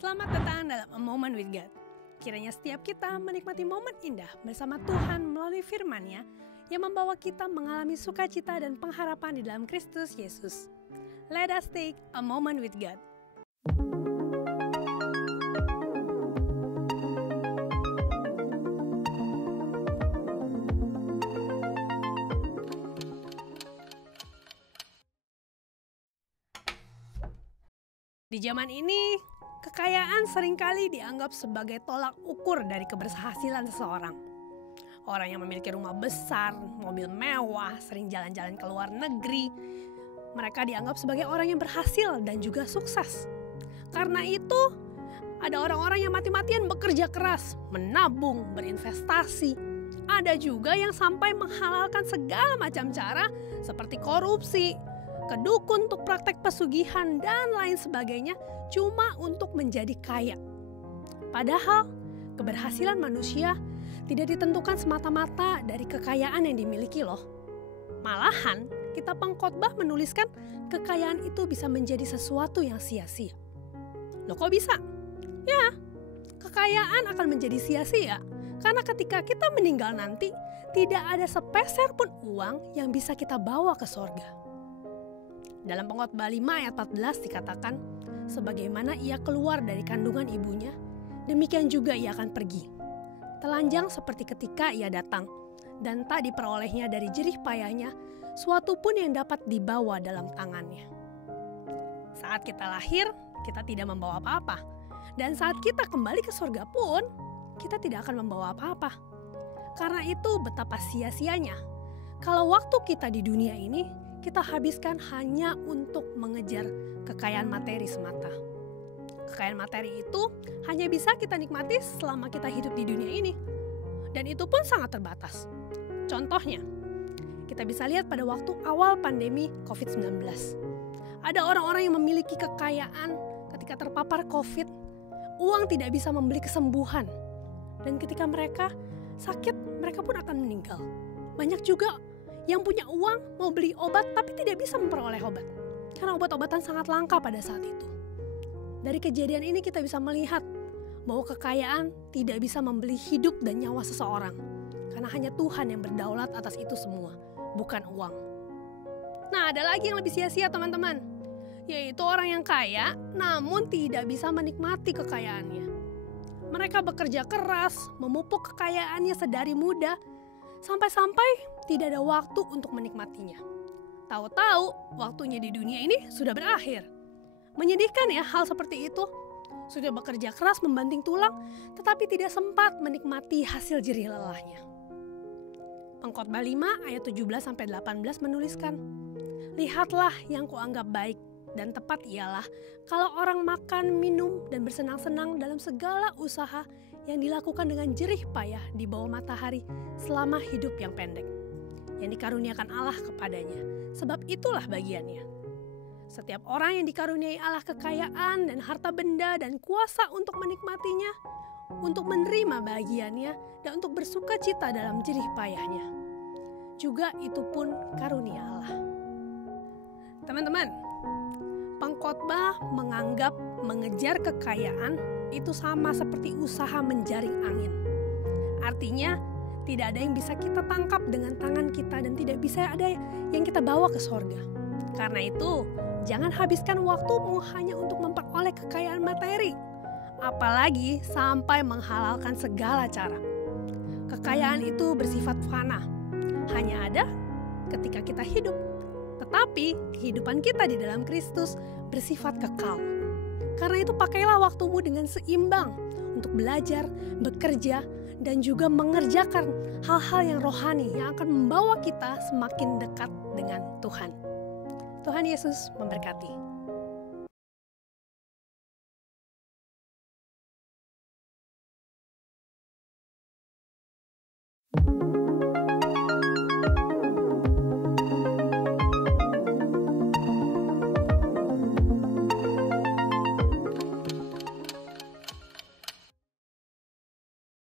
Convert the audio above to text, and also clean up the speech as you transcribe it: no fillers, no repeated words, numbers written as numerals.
Selamat datang dalam A Moment with God. Kiranya setiap kita menikmati momen indah bersama Tuhan melalui firman-Nya yang membawa kita mengalami sukacita dan pengharapan di dalam Kristus Yesus. Let us take a moment with God. Di zaman ini, kekayaan seringkali dianggap sebagai tolak ukur dari keberhasilan seseorang. Orang yang memiliki rumah besar, mobil mewah, sering jalan-jalan ke luar negeri, mereka dianggap sebagai orang yang berhasil dan juga sukses. Karena itu, ada orang-orang yang mati-matian bekerja keras, menabung, berinvestasi. Ada juga yang sampai menghalalkan segala macam cara seperti korupsi, kedukun untuk praktek pesugihan dan lain sebagainya cuma untuk menjadi kaya. Padahal keberhasilan manusia tidak ditentukan semata-mata dari kekayaan yang dimiliki loh. Malahan kitab Pengkhotbah menuliskan kekayaan itu bisa menjadi sesuatu yang sia-sia. Loh kok bisa? Ya, kekayaan akan menjadi sia-sia karena ketika kita meninggal nanti tidak ada sepeser pun uang yang bisa kita bawa ke sorga. Dalam Pengkhotbah 5 ayat 14 dikatakan, sebagaimana ia keluar dari kandungan ibunya, demikian juga ia akan pergi. Telanjang seperti ketika ia datang, dan tak diperolehnya dari jerih payahnya, suatu pun yang dapat dibawa dalam tangannya. Saat kita lahir, kita tidak membawa apa-apa. Dan saat kita kembali ke surga pun, kita tidak akan membawa apa-apa. Karena itu betapa sia-sianya. Kalau waktu kita di dunia ini, kita habiskan hanya untuk mengejar kekayaan materi semata. Kekayaan materi itu hanya bisa kita nikmati selama kita hidup di dunia ini. Dan itu pun sangat terbatas. Contohnya, kita bisa lihat pada waktu awal pandemi COVID-19. Ada orang-orang yang memiliki kekayaan ketika terpapar COVID, uang tidak bisa membeli kesembuhan. Dan ketika mereka sakit, mereka pun akan meninggal. Banyak juga yang punya uang mau beli obat tapi tidak bisa memperoleh obat. Karena obat-obatan sangat langka pada saat itu. Dari kejadian ini kita bisa melihat bahwa kekayaan tidak bisa membeli hidup dan nyawa seseorang. Karena hanya Tuhan yang berdaulat atas itu semua, bukan uang. Nah, ada lagi yang lebih sia-sia teman-teman. Yaitu orang yang kaya namun tidak bisa menikmati kekayaannya. Mereka bekerja keras, memupuk kekayaannya sedari muda, sampai-sampai tidak ada waktu untuk menikmatinya. Tahu-tahu waktunya di dunia ini sudah berakhir. Menyedihkan ya hal seperti itu. Sudah bekerja keras membanting tulang, tetapi tidak sempat menikmati hasil jerih lelahnya. Pengkhotbah 5 ayat 17-18 menuliskan, lihatlah yang kuanggap baik dan tepat ialah kalau orang makan, minum, dan bersenang-senang dalam segala usaha yang dilakukan dengan jerih payah di bawah matahari selama hidup yang pendek, yang dikaruniakan Allah kepadanya, sebab itulah bagiannya. Setiap orang yang dikaruniai Allah kekayaan dan harta benda dan kuasa untuk menikmatinya, untuk menerima bagiannya, dan untuk bersuka cita dalam jerih payahnya. Juga itu pun karunia Allah. Teman-teman, Pengkhotbah menganggap mengejar kekayaan itu sama seperti usaha menjaring angin. Artinya, tidak ada yang bisa kita tangkap dengan tangan kita dan tidak bisa ada yang kita bawa ke sorga. Karena itu, jangan habiskan waktumu hanya untuk memperoleh kekayaan materi. Apalagi sampai menghalalkan segala cara. Kekayaan itu bersifat fana. Hanya ada ketika kita hidup. Tetapi kehidupan kita di dalam Kristus bersifat kekal. Karena itu pakailah waktumu dengan seimbang untuk belajar, bekerja, dan juga mengerjakan hal-hal yang rohani yang akan membawa kita semakin dekat dengan Tuhan. Tuhan Yesus memberkati.